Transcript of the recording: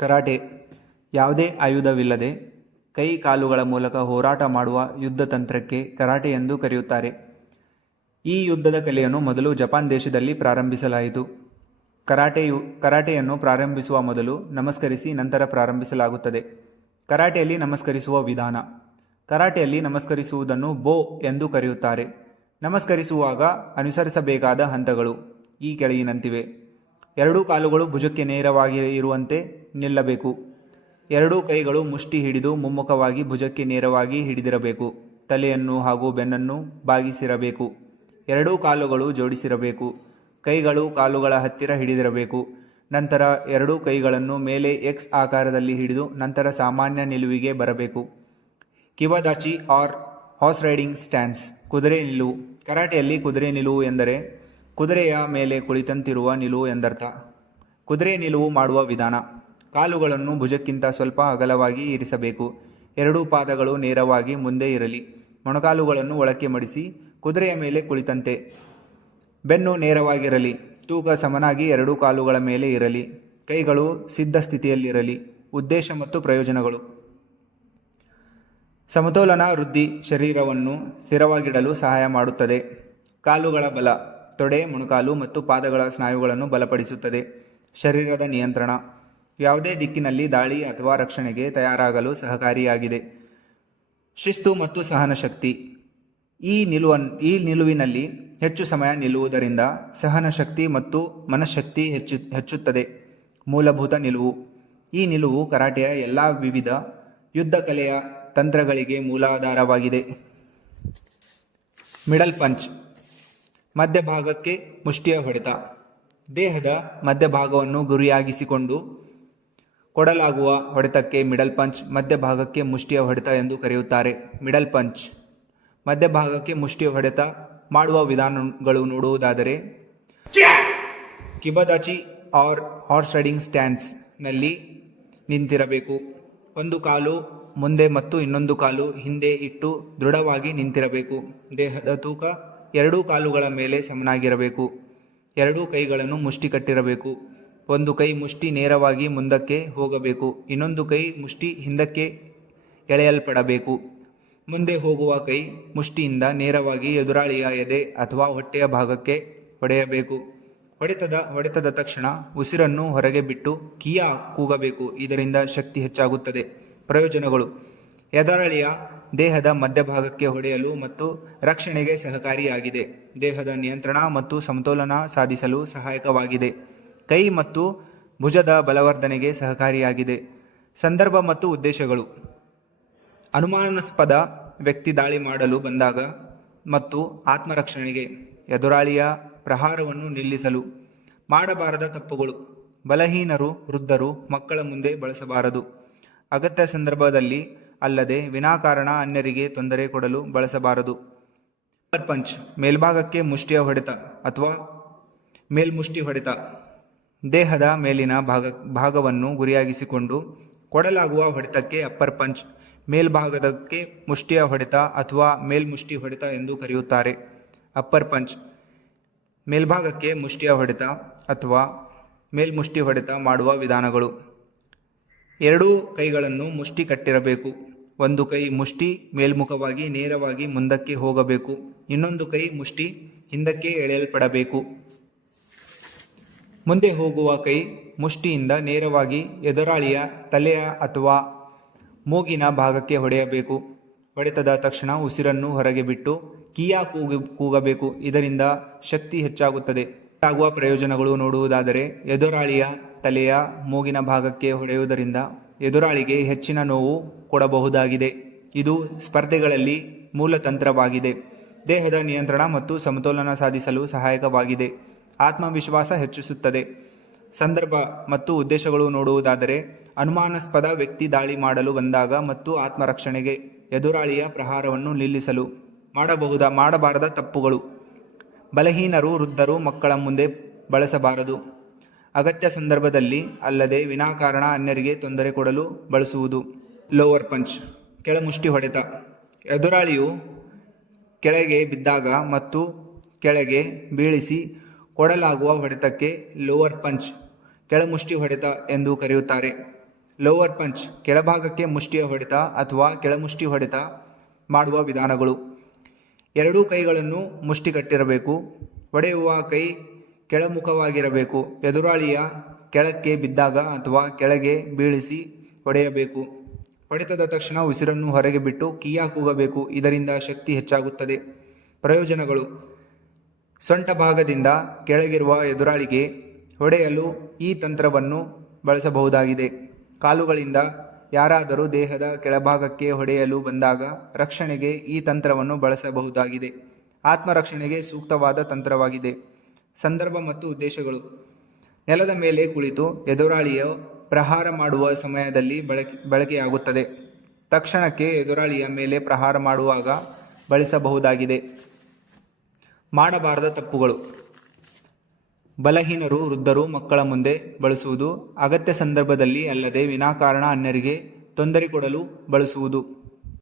Karate ಯಾವುದೇ ಆಯುಧವಿಲ್ಲದೆ ಕೈ ಕಾಲುಗಳ ಮೂಲಕ ಹೋರಾಟ ಮಾಡುವ ಯುದ್ಧ ತಂತ್ರಕ್ಕೆ ಕರಾಟೆ ಎಂದು ಕರೆಯುತ್ತಾರೆ. ಈ ಯುದ್ಧದ ಕಲೆಯನ್ನು ಮೊದಲು ಜಪಾನ್ ದೇಶದಲ್ಲಿ ಪ್ರಾರಂಭಿಸಲಾಯಿತು. ಕರಾಟೆಯನ್ನು ಪ್ರಾರಂಭಿಸುವ ಮೊದಲು ನಮಸ್ಕರಿಸಿ ನಂತರ ಪ್ರಾರಂಭಿಸಲಾಗುತ್ತದೆ. ಕರಾಟೆಯಲ್ಲಿ ನಮಸ್ಕರಿಸುವ ವಿಧಾನ. ಕರಾಟೆಯಲ್ಲಿ ನಮಸ್ಕರಿಸುವುದನ್ನು ಬೋ ಎಂದು ಕರೆಯುತ್ತಾರೆ. ನಮಸ್ಕರಿಸುವಾಗ ಅನುಸರಿಸಬೇಕಾದ ಹಂತಗಳು ಈ ಕೆಳಗಿನಂತಿವೆ. ಎರಡೂ ಕಾಲುಗಳು ಭುಜಕ್ಕೆ ನೇರವಾಗಿ ಇರುವಂತೆ ನಿಲ್ಲಬೇಕು. ಎರಡೂ ಕೈಗಳು ಮುಷ್ಟಿ ಹಿಡಿದು ಮುಮ್ಮುಖವಾಗಿ ಭುಜಕ್ಕೆ ನೇರವಾಗಿ ಹಿಡಿದಿರಬೇಕು. ತಲೆಯನ್ನು ಹಾಗೂ ಬೆನ್ನನ್ನು ಬಾಗಿಸಿರಬೇಕು. ಎರಡೂ ಕಾಲುಗಳು ಜೋಡಿಸಿರಬೇಕು. ಕೈಗಳು ಕಾಲುಗಳ ಹತ್ತಿರ ಹಿಡಿದಿರಬೇಕು. ನಂತರ ಎರಡೂ ಕೈಗಳನ್ನು ಮೇಲೆ ಎಕ್ಸ್ ಆಕಾರದಲ್ಲಿ ಹಿಡಿದು ನಂತರ ಸಾಮಾನ್ಯ ನಿಲುವಿಗೆ ಬರಬೇಕು. ಕಿವದಾಚಿ ಆರ್ ಹಾರ್ಸ್ ರೈಡಿಂಗ್ ಸ್ಟ್ಯಾನ್ಸ್, ಕುದುರೆ ನಿಲುವು. ಕರಾಟೆಯಲ್ಲಿ ಕುದುರೆ ನಿಲುವು ಎಂದರೆ ಕುದುರೆಯ ಮೇಲೆ ಕುಳಿತಂತಿರುವ ನಿಲುವು ಎಂದರ್ಥ. ಕುದುರೆ ನಿಲುವು ಮಾಡುವ ವಿಧಾನ. ಕಾಲುಗಳನ್ನು ಭುಜಕ್ಕಿಂತ ಸ್ವಲ್ಪ ಅಗಲವಾಗಿ ಇರಿಸಬೇಕು. ಎರಡೂ ಪಾದಗಳು ನೇರವಾಗಿ ಮುಂದೆ ಇರಲಿ. ಮೊಣಕಾಲುಗಳನ್ನು ಒಳಕ್ಕೆ ಮಡಿಸಿ ಕುದುರೆಯ ಮೇಲೆ ಕುಳಿತಂತೆ. ಬೆನ್ನು ನೇರವಾಗಿರಲಿ. ತೂಕ ಸಮನಾಗಿ ಎರಡೂ ಕಾಲುಗಳ ಮೇಲೆ ಇರಲಿ. ಕೈಗಳು ಸಿದ್ಧ ಸ್ಥಿತಿಯಲ್ಲಿರಲಿ. ಉದ್ದೇಶ ಮತ್ತು ಪ್ರಯೋಜನಗಳು. ಸಮತೋಲನ ವೃದ್ಧಿ ಶರೀರವನ್ನು ಸ್ಥಿರವಾಗಿಡಲು ಸಹಾಯ ಮಾಡುತ್ತದೆ. ಕಾಲುಗಳ ಬಲ. ತೊಡೆ, ಮೊಣಕಾಲು ಮತ್ತು ಪಾದಗಳ ಸ್ನಾಯುಗಳನ್ನು ಬಲಪಡಿಸುತ್ತದೆ. ಶರೀರದ ನಿಯಂತ್ರಣ. ಯಾವುದೇ ದಿಕ್ಕಿನಲ್ಲಿ ದಾಳಿ ಅಥವಾ ರಕ್ಷಣೆಗೆ ತಯಾರಾಗಲು ಸಹಕಾರಿಯಾಗಿದೆ. ಶಿಸ್ತು ಮತ್ತು ಸಹನಶಕ್ತಿ. ಈ ನಿಲುವಿನಲ್ಲಿ ಹೆಚ್ಚು ಸಮಯ ನಿಲ್ಲುವುದರಿಂದ ಸಹನಶಕ್ತಿ ಮತ್ತು ಮನಃಶಕ್ತಿ ಹೆಚ್ಚುತ್ತದೆ. ಮೂಲಭೂತ ನಿಲುವು. ಈ ನಿಲುವು ಕರಾಟೆಯ ಎಲ್ಲ ವಿವಿಧ ಯುದ್ಧ ಕಲೆಯ ತಂತ್ರಗಳಿಗೆ ಮೂಲಾಧಾರವಾಗಿದೆ. Middle punch. ಮಧ್ಯಭಾಗಕ್ಕೆ ಮುಷ್ಟಿಯ ಹೊಡೆತ. ದೇಹದ ಮಧ್ಯಭಾಗವನ್ನು ಗುರಿಯಾಗಿಸಿಕೊಂಡು ಕೊಡಲಾಗುವ ಹೊಡೆತಕ್ಕೆ ಮಿಡಲ್ ಪಂಚ್, ಮಧ್ಯಭಾಗಕ್ಕೆ ಮುಷ್ಟಿಯ ಹೊಡೆತ ಎಂದು ಕರೆಯುತ್ತಾರೆ. ಮಿಡಲ್ ಪಂಚ್ ಮಧ್ಯಭಾಗಕ್ಕೆ ಮುಷ್ಟಿಯ ಹೊಡೆತ ಮಾಡುವ ವಿಧಾನಗಳು ನೋಡುವುದಾದರೆ, ಕಿಬದಾಚಿ ಆರ್ ಹಾರ್ಸ್ ರೈಡಿಂಗ್ ಸ್ಟ್ಯಾನ್ಸ್ ನಲ್ಲಿ ನಿಂತಿರಬೇಕು. ಒಂದು ಕಾಲು ಮುಂದೆ ಮತ್ತು ಇನ್ನೊಂದು ಕಾಲು ಹಿಂದೆ ಇಟ್ಟು ದೃಢವಾಗಿ ನಿಂತಿರಬೇಕು. ದೇಹದ ತೂಕ ಎರಡೂ ಕಾಲುಗಳ ಮೇಲೆ ಸಮನಾಗಿರಬೇಕು. ಎರಡೂ ಕೈಗಳನ್ನು ಮುಷ್ಟಿ ಕಟ್ಟಿರಬೇಕು. ಒಂದು ಕೈ ಮುಷ್ಟಿ ನೇರವಾಗಿ ಮುಂದಕ್ಕೆ ಹೋಗಬೇಕು. ಇನ್ನೊಂದು ಕೈ ಮುಷ್ಟಿ ಹಿಂದಕ್ಕೆ ಎಳೆಯಲ್ಪಡಬೇಕು. ಮುಂದೆ ಹೋಗುವ ಕೈ ಮುಷ್ಟಿಯಿಂದ ನೇರವಾಗಿ ಎದುರಾಳಿಯ ಎದೆ ಅಥವಾ ಹೊಟ್ಟೆಯ ಭಾಗಕ್ಕೆ ಹೊಡೆಯಬೇಕು. ಹೊಡೆತದ ತಕ್ಷಣ ಉಸಿರನ್ನು ಹೊರಗೆ ಬಿಟ್ಟು ಕಿಯಾ ಕೂಗಬೇಕು. ಇದರಿಂದ ಶಕ್ತಿ ಹೆಚ್ಚಾಗುತ್ತದೆ. ಪ್ರಯೋಜನಗಳು. ಎದುರಾಳಿಯ ದೇಹದ ಮಧ್ಯಭಾಗಕ್ಕೆ ಹೊಡೆಯಲು ಮತ್ತು ರಕ್ಷಣೆಗೆ ಸಹಕಾರಿಯಾಗಿದೆ. ದೇಹದ ನಿಯಂತ್ರಣ ಮತ್ತು ಸಮತೋಲನ ಸಾಧಿಸಲು ಸಹಾಯಕವಾಗಿದೆ. ಕೈ ಮತ್ತು ಭುಜದ ಬಲವರ್ಧನೆಗೆ ಸಹಕಾರಿಯಾಗಿದೆ. ಸಂದರ್ಭ ಮತ್ತು ಉದ್ದೇಶಗಳು. ಅನುಮಾನಾಸ್ಪದ ವ್ಯಕ್ತಿ ದಾಳಿ ಮಾಡಲು ಬಂದಾಗ ಮತ್ತು ಆತ್ಮರಕ್ಷಣೆಗೆ. ಎದುರಾಳಿಯ ಪ್ರಹಾರವನ್ನು ನಿಲ್ಲಿಸಲು. ಮಾಡಬಾರದ ತಪ್ಪುಗಳು. ಬಲಹೀನರು, ವೃದ್ಧರು, ಮಕ್ಕಳ ಮುಂದೆ ಬಳಸಬಾರದು. ಅಗತ್ಯ ಸಂದರ್ಭದಲ್ಲಿ ಅಲ್ಲದೆ ವಿನಾಕಾರಣ ಅನ್ಯರಿಗೆ ತೊಂದರೆ ಕೊಡಲು ಬಳಸಬಾರದು. ಅಪ್ಪರ್ ಪಂಚ್, ಮೇಲ್ಭಾಗಕ್ಕೆ ಮುಷ್ಟಿಯ ಹೊಡೆತ ಅಥವಾ ಮೇಲ್ಮುಷ್ಟಿ ಹೊಡೆತ. ದೇಹದ ಮೇಲಿನ ಭಾಗವನ್ನು ಗುರಿಯಾಗಿಸಿಕೊಂಡು ಕೊಡಲಾಗುವ ಹೊಡೆತಕ್ಕೆ ಅಪ್ಪರ್ ಪಂಚ್, ಮೇಲ್ಭಾಗದಕ್ಕೆ ಮುಷ್ಟಿಯ ಹೊಡೆತ ಅಥವಾ ಮೇಲ್ಮುಷ್ಟಿ ಹೊಡೆತ ಎಂದು ಕರೆಯುತ್ತಾರೆ. ಅಪ್ಪರ್ ಪಂಚ್ ಮೇಲ್ಭಾಗಕ್ಕೆ ಮುಷ್ಟಿಯ ಹೊಡೆತ ಅಥವಾ ಮೇಲ್ಮುಷ್ಟಿ ಹೊಡೆತ ಮಾಡುವ ವಿಧಾನಗಳು. ಎರಡೂ ಕೈಗಳನ್ನು ಮುಷ್ಟಿ ಕಟ್ಟಿರಬೇಕು. ಒಂದು ಕೈ ಮುಷ್ಟಿ ಮೇಲ್ಮುಖವಾಗಿ ನೇರವಾಗಿ ಮುಂದಕ್ಕೆ ಹೋಗಬೇಕು. ಇನ್ನೊಂದು ಕೈ ಮುಷ್ಟಿ ಹಿಂದಕ್ಕೆ ಎಳೆಯಲ್ಪಡಬೇಕು. ಮುಂದೆ ಹೋಗುವ ಕೈ ಮುಷ್ಟಿಯಿಂದ ನೇರವಾಗಿ ಎದುರಾಳಿಯ ತಲೆಯ ಅಥವಾ ಮೂಗಿನ ಭಾಗಕ್ಕೆ ಹೊಡೆಯಬೇಕು. ಹೊಡೆತದ ತಕ್ಷಣ ಉಸಿರನ್ನು ಹೊರಗೆ ಬಿಟ್ಟು ಕಿಯಾ ಕೂಗಬೇಕು. ಇದರಿಂದ ಶಕ್ತಿ ಹೆಚ್ಚಾಗುತ್ತದೆ. ಆಗುವ ಪ್ರಯೋಜನಗಳು ನೋಡುವುದಾದರೆ, ಎದುರಾಳಿಯ ತಲೆಯ ಮೂಗಿನ ಭಾಗಕ್ಕೆ ಹೊಡೆಯುವುದರಿಂದ ಎದುರಾಳಿಗೆ ಹೆಚ್ಚಿನ ನೋವು ಕೊಡಬಹುದಾಗಿದೆ. ಇದು ಸ್ಪರ್ಧೆಗಳಲ್ಲಿ ಮೂಲತಂತ್ರವಾಗಿದೆ. ದೇಹದ ನಿಯಂತ್ರಣ ಮತ್ತು ಸಮತೋಲನ ಸಾಧಿಸಲು ಸಹಾಯಕವಾಗಿದೆ. ಆತ್ಮವಿಶ್ವಾಸ ಹೆಚ್ಚಿಸುತ್ತದೆ. ಸಂದರ್ಭ ಮತ್ತು ಉದ್ದೇಶಗಳು ನೋಡುವುದಾದರೆ, ಅನುಮಾನಾಸ್ಪದ ವ್ಯಕ್ತಿ ದಾಳಿ ಮಾಡಲು ಬಂದಾಗ ಮತ್ತು ಆತ್ಮರಕ್ಷಣೆಗೆ. ಎದುರಾಳಿಯ ಪ್ರಹಾರವನ್ನು ನಿಲ್ಲಿಸಲು. ಮಾಡಬಾರದ ತಪ್ಪುಗಳು. ಬಲಹೀನರು, ವೃದ್ಧರು, ಮಕ್ಕಳ ಮುಂದೆ ಬಳಸಬಾರದು. ಅಗತ್ಯ ಸಂದರ್ಭದಲ್ಲಿ ಅಲ್ಲದೆ ವಿನಾಕಾರಣ ಅನ್ಯರಿಗೆ ತೊಂದರೆ ಕೊಡಲು ಬಳಸುವುದು. ಲೋವರ್ ಪಂಚ್, ಕೆಳಮುಷ್ಟಿ ಹೊಡೆತ. ಎದುರಾಳಿಯು ಕೆಳಗೆ ಬಿದ್ದಾಗ ಮತ್ತು ಕೆಳಗೆ ಬೀಳಿಸಿ ಕೊಡಲಾಗುವ ಹೊಡೆತಕ್ಕೆ ಲೋವರ್ ಪಂಚ್, ಕೆಳಮುಷ್ಟಿ ಹೊಡೆತ ಎಂದು ಕರೆಯುತ್ತಾರೆ. ಲೋವರ್ ಪಂಚ್ ಕೆಳಭಾಗಕ್ಕೆ ಮುಷ್ಟಿಯ ಹೊಡೆತ ಅಥವಾ ಕೆಳಮುಷ್ಟಿ ಹೊಡೆತ ಮಾಡುವ ವಿಧಾನಗಳು. ಎರಡೂ ಕೈಗಳನ್ನು ಮುಷ್ಟಿ ಕಟ್ಟಿರಬೇಕು. ಹೊಡೆಯುವ ಕೈ ಕೆಳಮುಖವಾಗಿರಬೇಕು. ಎದುರಾಳಿಯ ಕೆಳಕ್ಕೆ ಬಿದ್ದಾಗ ಅಥವಾ ಕೆಳಗೆ ಬೀಳಿಸಿ ಹೊಡೆಯಬೇಕು. ಹೊಡೆತದ ತಕ್ಷಣ ಉಸಿರನ್ನು ಹೊರಗೆ ಬಿಟ್ಟು ಕಿಯಾ ಕೂಗಬೇಕು. ಇದರಿಂದ ಶಕ್ತಿ ಹೆಚ್ಚಾಗುತ್ತದೆ. ಪ್ರಯೋಜನಗಳು: ಸೊಂಟ ಭಾಗದಿಂದ ಕೆಳಗಿರುವ ಎದುರಾಳಿಗೆ ಹೊಡೆಯಲು ಈ ತಂತ್ರವನ್ನು ಬಳಸಬಹುದಾಗಿದೆ. ಕಾಲುಗಳಿಂದ ಯಾರಾದರೂ ದೇಹದ ಕೆಳಭಾಗಕ್ಕೆ ಹೊಡೆಯಲು ಬಂದಾಗ ರಕ್ಷಣೆಗೆ ಈ ತಂತ್ರವನ್ನು ಬಳಸಬಹುದಾಗಿದೆ. ಆತ್ಮರಕ್ಷಣೆಗೆ ಸೂಕ್ತವಾದ ತಂತ್ರವಾಗಿದೆ. ಸಂದರ್ಭ ಮತ್ತು ಉದ್ದೇಶಗಳು: ನೆಲದ ಮೇಲೆ ಕುಳಿತು ಎದುರಾಳಿಯ ಪ್ರಹಾರ ಮಾಡುವ ಸಮಯದಲ್ಲಿ ಬಳಕೆಯಾಗುತ್ತದೆ. ತಕ್ಷಣಕ್ಕೆ ಎದುರಾಳಿಯ ಮೇಲೆ ಪ್ರಹಾರ ಮಾಡುವಾಗ ಬಳಸಬಹುದಾಗಿದೆ. ಮಾಡಬಾರದ ತಪ್ಪುಗಳು: ಬಲಹೀನರು, ವೃದ್ಧರು, ಮಕ್ಕಳ ಮುಂದೆ ಬಳಸುವುದು. ಅಗತ್ಯ ಸಂದರ್ಭದಲ್ಲಿ ಅಲ್ಲದೆ ವಿನಾಕಾರಣ ಅನ್ಯರಿಗೆ ತೊಂದರೆ ಕೊಡಲು ಬಳಸುವುದು.